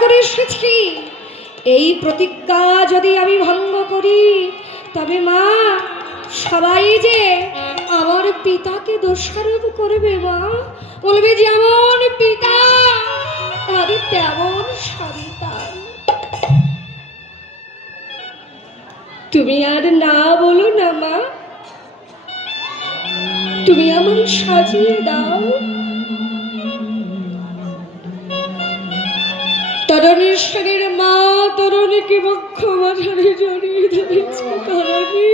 করে এসেছি, এই প্রতিজ্ঞা যদি আমি ভঙ্গ করি তবে মা সবাই যে আমার পিতাকে দোষারোপ করবে। মা বলবে যেমন পিতা তাদের তেমন সন্তান। তুমি আর না বলো না মা, তুমি আমার সাজিয়ে দাও। তরণেশ্বরের মা তরণীকে বক্ষ মাঝারে জড়িয়ে ধরেছে। তরণী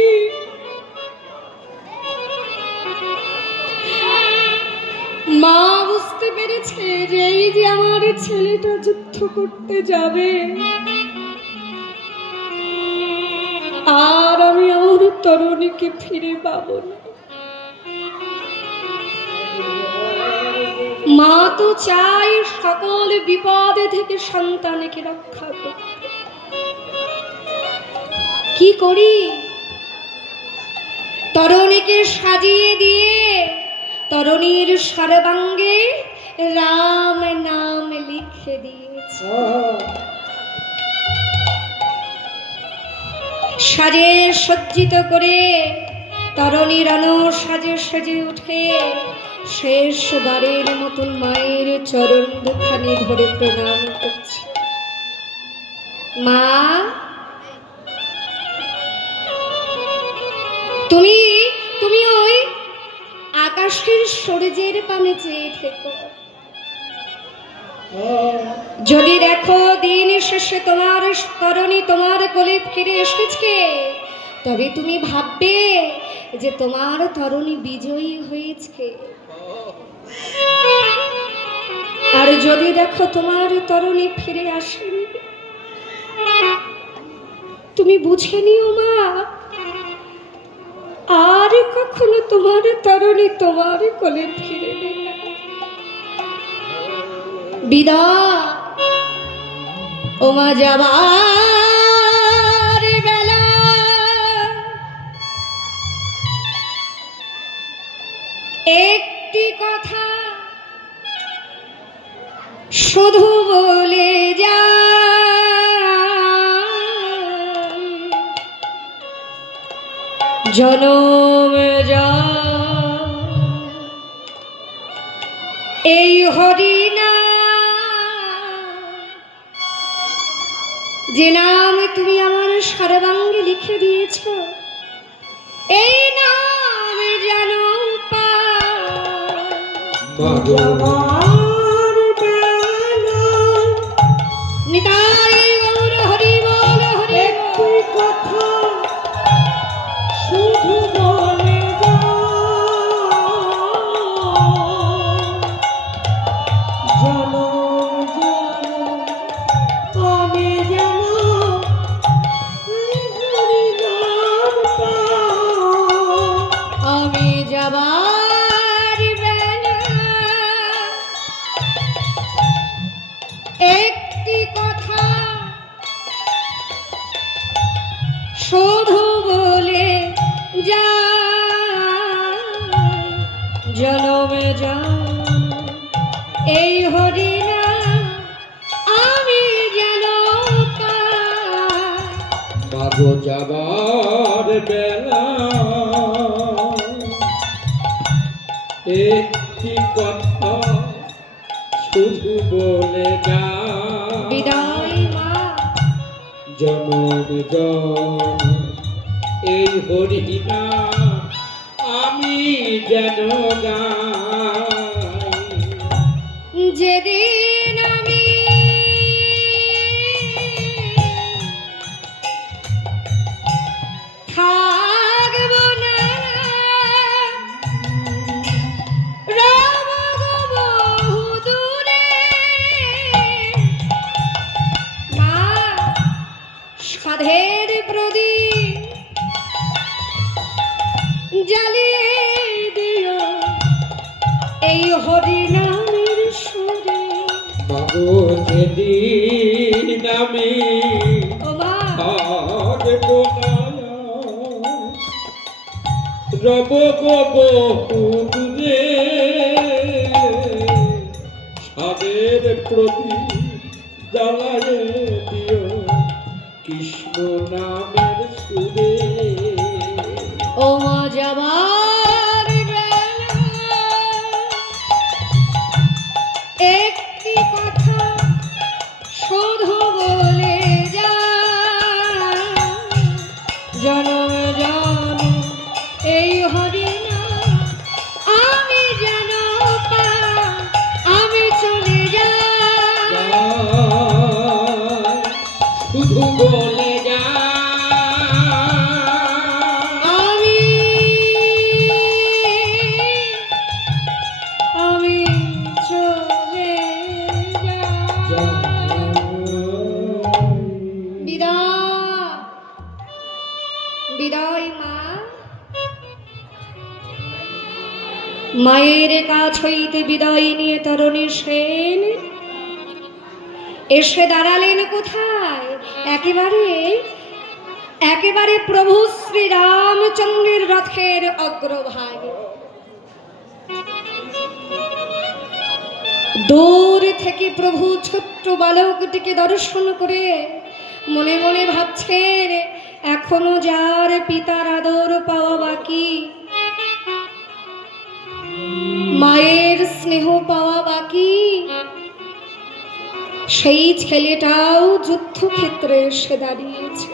মা বুঝতে পেরেছে যে এই যে আমার ছেলেটা যুদ্ধ করতে যাবে, আর আমি আমার তরণীকে ফিরে পাবো না। মা তো চাই সকল বিপদে থেকে সন্তানকে রক্ষা করতে। কি করি? তরণীকে সাজিয়ে দিয়ে তরণীর সর্বাঙ্গে রাম নাম লিখে দিয়েছে। সাজে সজ্জিত করে তরণী রণ সাজে সাজে উঠে শেষবারের মতন মায়ের চরণ দুখানি ধরে প্রণাম করছে। মা তুমি তুমি ওই আকাশের সূর্যের পানে চেয়ে থেকো। যদি দেখো দিন শেষে তোমার তরণী তোমার কোলে ফিরে এসেছে, তবে তুমি ভাববে যে তোমার তরণী বিজয়ী হয়েছে। আর যদি দেখো তোমার তরণী ফিরে আসেনি, তুমি বুঝে নিও মা, আর কখনো তোমার তরণী তোমার কোলে ফিরে নেবে। বিদায় ও মা, যাবার বেলা একটি কথা শুধু বলে যা, জনম যা এই হরিনা, যে নাম তুমি আমার সর্বাঙ্গে লিখে দিয়েছ, এই নাম যেন নিতাই গৌর হরি বল হরি কথা শুধু বলে আমি যাবার বেলা একটি কথা শুধু বলে যা, জনমে যা এই হরিনা আমি যেন বাবু যাবার বেলা একটি কথা শুধু বলে যা, বিদায় মা, জনম জন এই হরিনা আমি যেন গাই। যেদিন আমি থাকব না রব বহু দূরে, মা সাধের প্রদীপ জ্বালিয়ে দিও এই হরিনামের সুরে। বাবু যেদিন আমি থাকব না রব বহু দূরে, সাধের প্রদীপ জ্বালায় দিও কৃষ্ণ নামের সুরে ও মা যাবার বেলা একটি কথা শুধু বলে যা জনম জন এই হরি না আমি যেন আমি চলে যা শুধু বলে যা আমি আমি চলে যা বিদায় বিদায় মা মায়ের কাছ হইতে বিদায় নিয়ে তরণী সেন এসে দাঁড়ালেন কোথায় একেবারে একেবারে প্রভু শ্রী রামচন্দ্রের রথের অগ্রভাগে দূর থেকে প্রভু ছোট্ট বালকটিকে দর্শন করে মনে মনে ভাবছেন এখনো যার পিতার আদর পাওয়া বাকি মায়ের স্নেহ পাওয়া বাকি সেই ছেলেটাও যুদ্ধক্ষেত্রে এসে দাঁড়িয়েছে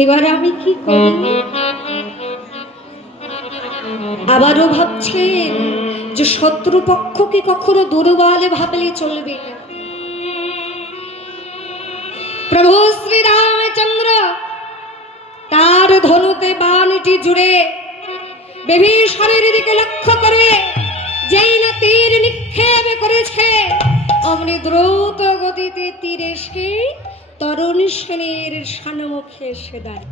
এবার আমি কি করি আবারও ভাবছেন যে শত্রুপক্ষকে কখনো দুর্বল ভাবলে চলবে না প্রভু শ্রী রামচন্দ্র তার ধনুতে বাণটি জুড়ে বিভীষণের দিকে লক্ষ্য করে যেই না তীর নিক্ষেপ করেছে অমনি দ্রুত গতিতে তীর এসে তরুণ সেনের সম্মুখে এসে দাঁড়ায়